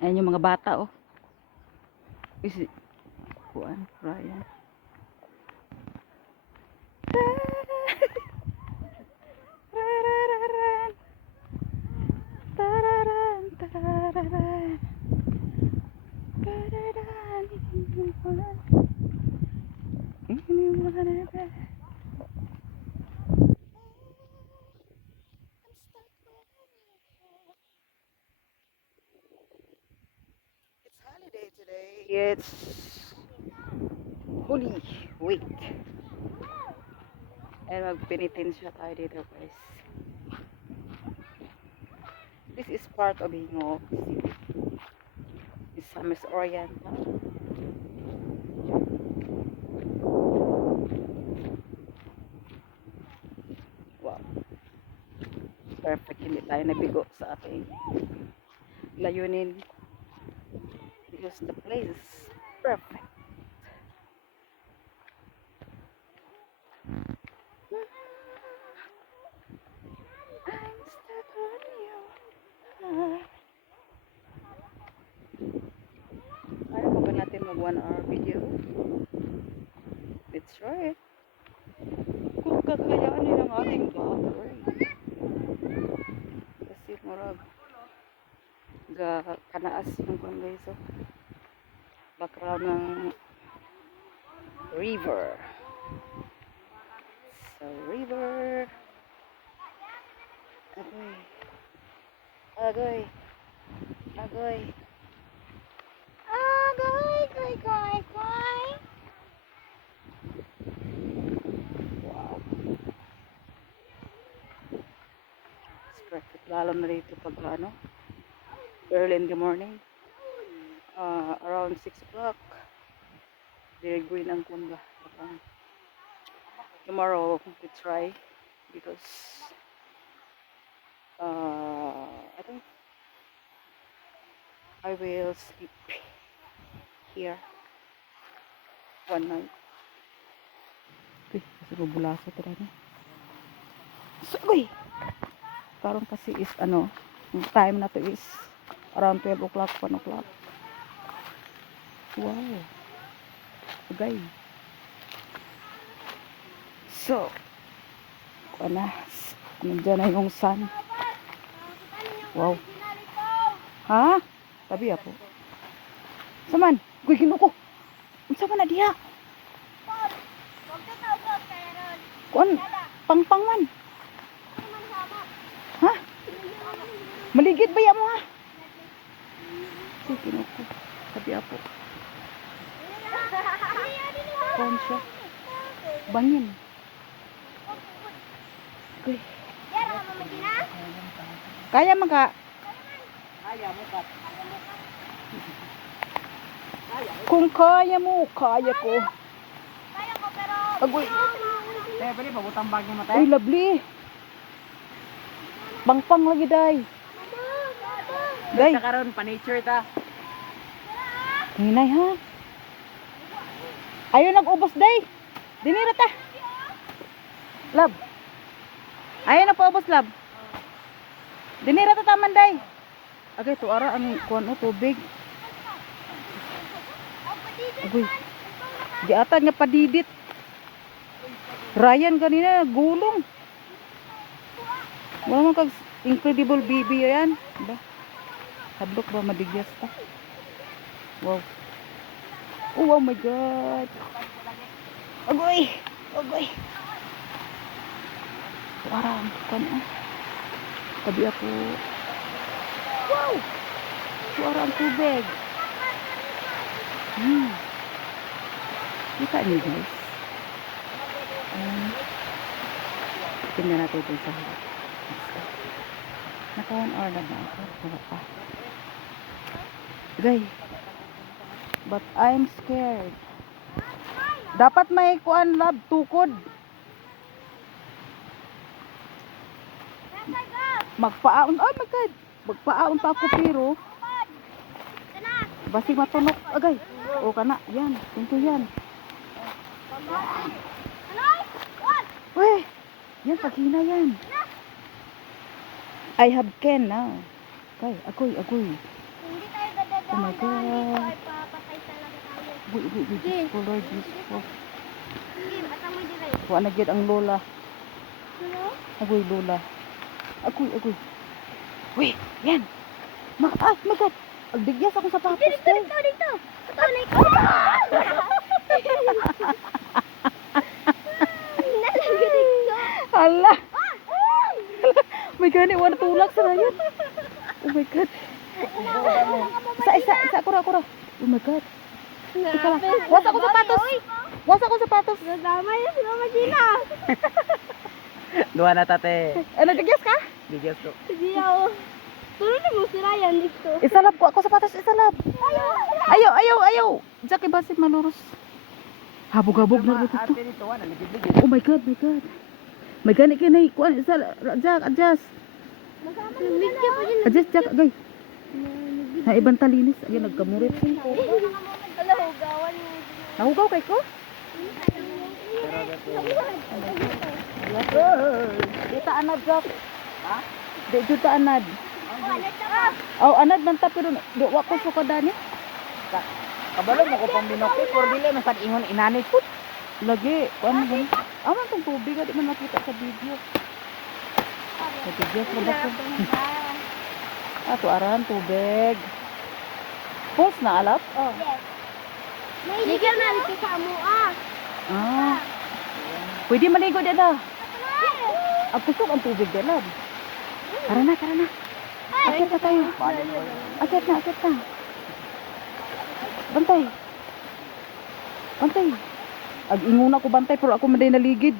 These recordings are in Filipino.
Ayan yung mga bata, oh. Is kuan, Ryan. Tararan, tararan. Tararan. It's holiday today. It's Holy Week. And magpenitensya tayo dito, guys. This is part of Hingo City. It's Miss Oriental. Wow. Perfect. Hindi tayo nabigo sa ating layunin. Because the place is perfect. I'm stuck on you. Ayaw mo ba natin mag 1 hour video? Let's try it. Kung kakayanin ang ating battery. Kasi murag kanaas yung guys, so background ng river. So river. Agoy. Agoy. Agoy. Agoy, goy, goy, goy. Wow. It's perfect. Lalo na dito pag ano, early in the morning. Around 6 o'clock. Very green ang kunda. Tomorrow we try because I think I will sleep here one night. Kasi bubulaso talaga. Uy! Karon kasi is ano, yung time na to is around 12 o'clock, 1 o'clock. Wow. Okay. So, nandiyan na yung sun. Wow. Ha? Tabi ako. Saman, kuy kinuko. Unsa man na diha? Kuan, pangpang man. Ha? Maligid ba ya mo ha? Kuy kinuko. Tabi ako. Kuan siya. Bangin. Kuy. Kaya maka. Kung kaya mo, kaya ko. Kaya ko pero Agoy. Tay, pwede pa butang bag mo tay. Uy, lovely. Pangpang lagi, day. Day. Sa karon pa nature ta. Hinay, ha? Ayaw nag-ubos, day. Dinira ta. Love. Ayaw na paubos, love. Dinira ta taman, day. Agay, tuara ang kuwan o, tubig. Agoy. Di ata nga padidit. Ryan kanina gulong. Wala man kag incredible baby yan. Ba? Hadlok ba madigyas ta? Wow. Oh my god. Agoy. Agoy. Tuara ang kuwan o. Tabi ako. Wow. Tuara ang tubig. Kita niyo guys. Tingnan natin ito sa harap. Naka 1 hour na ba ako? Wala pa. Guys. But I'm scared. Dapat may kuan lab tukod. Magpaaon. Oh my god. Magpaaon pa ako pero basig matunok. Agay. O kana. Yan. Tinto yan. Weh. Yan. Paghina yan. I have Ken now. Okay. Agoy. Agoy. Hindi tayo Oh my God. Papatay talaga tayo. Uy, Diyos ko, Lord, Diyos ko. Sige, atang mo dire. Kuha na gid ang lola. Hello? Agoy, lola. Agoy. Uy, yan. My God. Agdigyas ako sa patos. Dito. Tunay ko. Nalagay ko. Hala. My God, wala tulak sa rayon. Oh my God. Isa, kura. Oh my God. Teka lang. Was ako sapatos. Nadama yun si Mama Gina. Dua na tate. Nagdigyas ka? Bigas ko. Sige ako. Tulad mo si Ryan dito. Isalab ko ako sapatos, isalab. Ayaw. Jackie basit malurus. Habog-habog na dito. Ate dito, wala. Ligid-ligid. Oh my God. May gani kinay kuan isa Jack, adjust. Nagmigya po yun. Adjust Jack, agay. Sa ibang talinis, agay nagkamurit. Hello, gawan mo. Nahugaw kay ko? Dita anad Jack. Ha? Di ta anad. Oh, anad man ta pero di wa ko sukadani. Kabalo mo ko pang binokit. Por dili masad ingon inanit put. Lagi, kuan mo. Aman tong tubig, di man makita sa video. Sa video sa bako. Ato aran tubig. Pulse na alap? Oh. May ligaw na rin sa amo Ah. Pwede maligo dala. Ang kusog ang tubig dala. Tara na. Akit na tayo. Akit na. Bantay. Ag-ingon ako bantay pero ako maday naligid.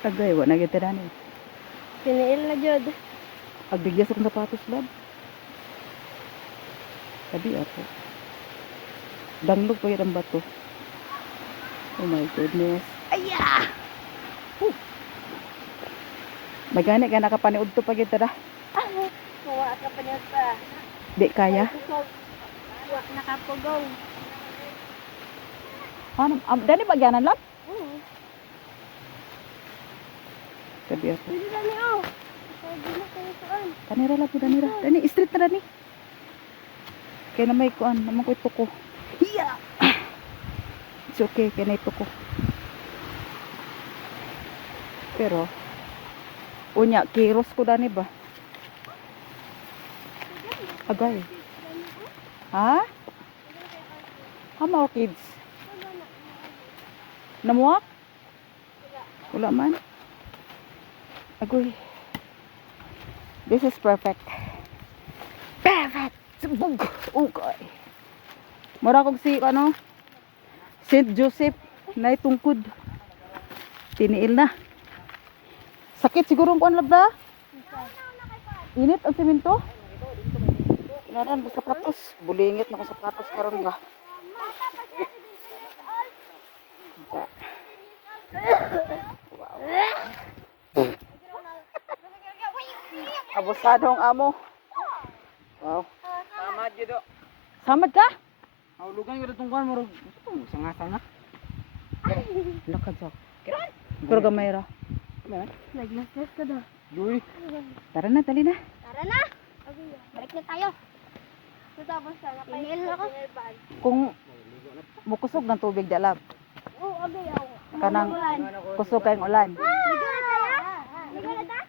Tagay, wa na kita dani. Pinail na jud. Agbigyas akong sapatos lab. Sabi ako. Danglog pa yun ang bato. Oh my goodness. Aya! May gani ka nakapaniod to pag ito na. Kuha ka pa niya sa. Di kaya. Kuha nakapugaw. Ano? Dani ba gyanan lab? Sabi ako. Pwede na niyo. Pwede na kayo saan. Danira lab, danira. Dani, street na dani. Kaya na may kuan, naman ko ito ko. Hiya! It's okay, kaya na ito ko. Pero, unya, kiros ko dani ba? Agay. Ha? Hamaw kids. Namuak? Wala man? Agoy. This is perfect. Perfect! Sabog! Okay. Mura kong si, St. Joseph na itungkod. Tiniil na. Sakit siguro ang kuan labda. Init ang semento. Inaran mo sapatos. Bulingit na ko sapatos karon nga. Abusado ang amo. Wow. Tama jud do. Samad ka? Haulugan ko itong kuan mo. Sanga-sanga. Lakad Jack. Pero gamay ra. Naglaslas ka daw. Duy. Tara na, dali na. Tara na. Balik na tayo. Tapos na. Pinail ako. Kung mukusog ng tubig dalab. Oo, agay ako. Kanang kusog kayong ulan. Ligo na tayo? Ligo na tayo?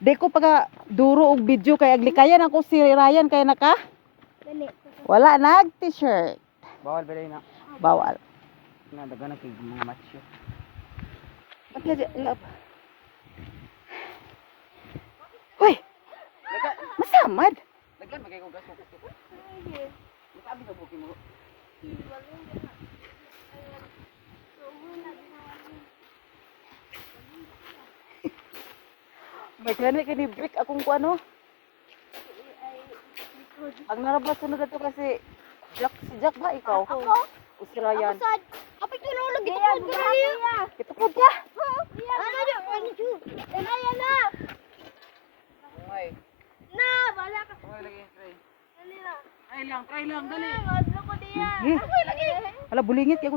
Di ko pagka duro og video kay aglikayan ako si Ryan kay naka. Dali. Wala nag t-shirt. Bawal ba na? Bawal. Nadaga na kay mga macho. Lab. Hoy. Masamad. Dagan magay ko gas ko. Sabi ka buki mo. May gani kini break akong kuano. Ang narabas sunod ato kasi si Jack ba ikaw? Ako? O si Ryan? Sad. Kapit ko nung lagi ito po niya. Ito po ka. Ano niya? Ano niya? Ayan na. Ay. Na, bala ka. Okay lagi try. Dali na. Try lang, dali. Madlo ko diya. Hala bulingit kay